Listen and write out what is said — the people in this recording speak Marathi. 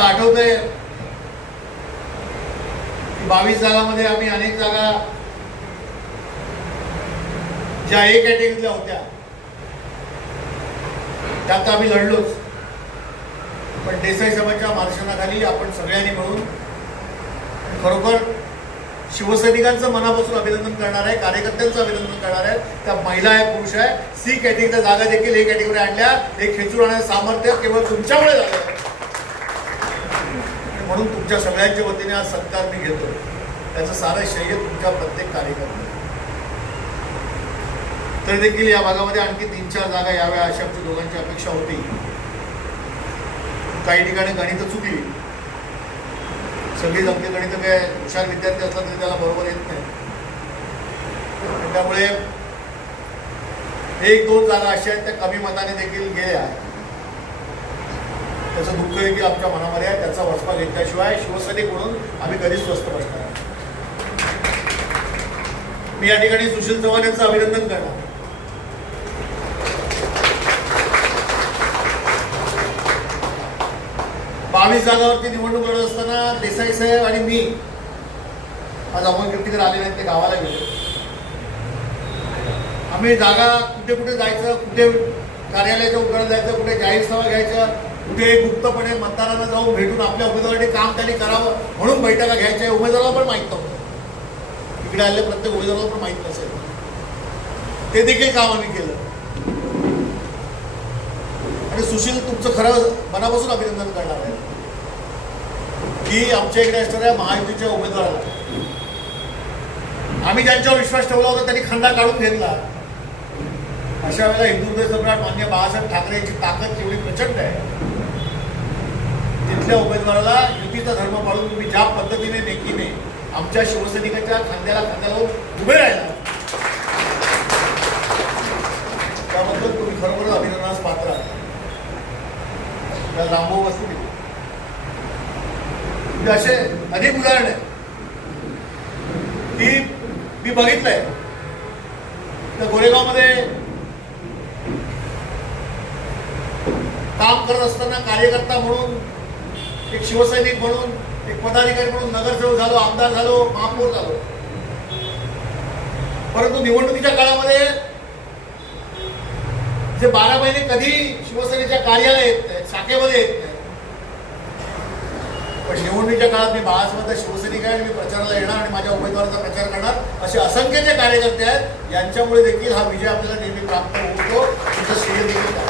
मला आठवतंय की 22 जागांमध्ये आम्ही अनेक जागा ज्या ए कॅटेगरीतल्या होत्या त्यात आम्ही लढलोच, पण देसाई साहेबांच्या मार्गदर्शनाखाली आपण सगळ्यांनी मिळून खरोखर शिवसैनिकांचं मनापासून अभिनंदन करणार आहे, कार्यकर्त्यांचं अभिनंदन करणार आहे. त्या महिला आहे, पुरुष आहे, सी कॅटेगरीच्या जागा देखील ए कॅटेगरी आणल्या. हे खेचून आणण्याचं सामर्थ्य केवळ तुमच्यामुळे झालं, म्हणून तुमच्या सगळ्यांच्या वतीने आज सत्कार मी घेतो. त्याचं सारं श्रेय तुमच्या प्रत्येक कार्यकर्त्याला. तर देखील या भागामध्ये आणखी 3-4 जागा याव्या अशी आमची दोघांची अपेक्षा होती. काही ठिकाणी गणित चुकली, सगळी जमते गणित काय हुशार विद्यार्थी असला तरी त्याला बरोबर येत नाही. त्यामुळे 1-2 जागा अशा आहेत त्या कमी मताने देखील गेल्या. त्याचं दुःख देखील आमच्या मनामध्ये आहे. त्याचा वचपा घेतल्याशिवाय शिवसैनिक म्हणून आम्ही कधीच स्वस्त बसणार. मी या ठिकाणी सुशील चव्हाण यांचं अभिनंदन करणार. बावीस जागावरती निवडणूक लढत असताना देसाई साहेब आणि मी, आज अमोल कीर्तीकर आले नाहीत, ते गावाला गेले. आम्ही जागा कुठे कुठे जायचं, कुठे कार्यालयाच्या उघड जायचं, कुठे जाहीर सभा घ्यायच्या, कुठे गुप्तपणे मतदारांना जाऊन भेटून आपल्या उमेदवारांनी काम त्यांनी करावं म्हणून बैठका घ्यायच्या. उमेदवाराला पण माहीत नव्हतं, इकडे आले प्रत्येक उमेदवाराला पण माहीत नसेल. ते देखील काम आम्ही केलं. आणि सुशील तुमचं खरं मनापासून अभिनंदन करणार आहे की आमच्या इकडे असणाऱ्या महायुतीच्या उमेदवाराला आम्ही ज्यांच्यावर विश्वास ठेवला होता त्यांनी खंडा काढून घेतला. अशा वेळेला हिंदू सम्राट मान्य बाळासाहेब ठाकरे यांची ताकद एवढी प्रचंड आहे. तिथल्या उमेदवाराला युतीचा धर्म पाळून तुम्ही ज्या पद्धतीने नेकीने आमच्या शिवसैनिकांच्या खांद्याला खांद्याला उभे राहिला, त्याबद्दल तुम्ही खरोखर अभिनंदनास पात्र आहात. रामभाऊ वस्तू म्हणजे असे अनेक उदाहरण आहेत की मी बघितलंय. तर गोरेगावमध्ये काम करत असताना कार्यकर्ता म्हणून, एक शिवसैनिक म्हणून, एक पदाधिकारी म्हणून नगरसेवक झालो, आमदार झालो, महापौर झालो. परंतु निवडणुकीच्या काळामध्ये जे 12 महिने कधी शिवसेनेच्या कार्यालय येत नाही, शाखेमध्ये येत नाही, पण निवडणुकीच्या काळात मी बाळासाहेबांचा शिवसैनिक आहे आणि मी प्रचाराला येणार आणि माझ्या उमेदवाराचा प्रचार करणार असे असंख्य जे कार्यकर्ते आहेत. यांच्यामुळे देखील हा विजय आपल्याला नेहमी प्राप्त होतो. तुमचं श्रेय देखील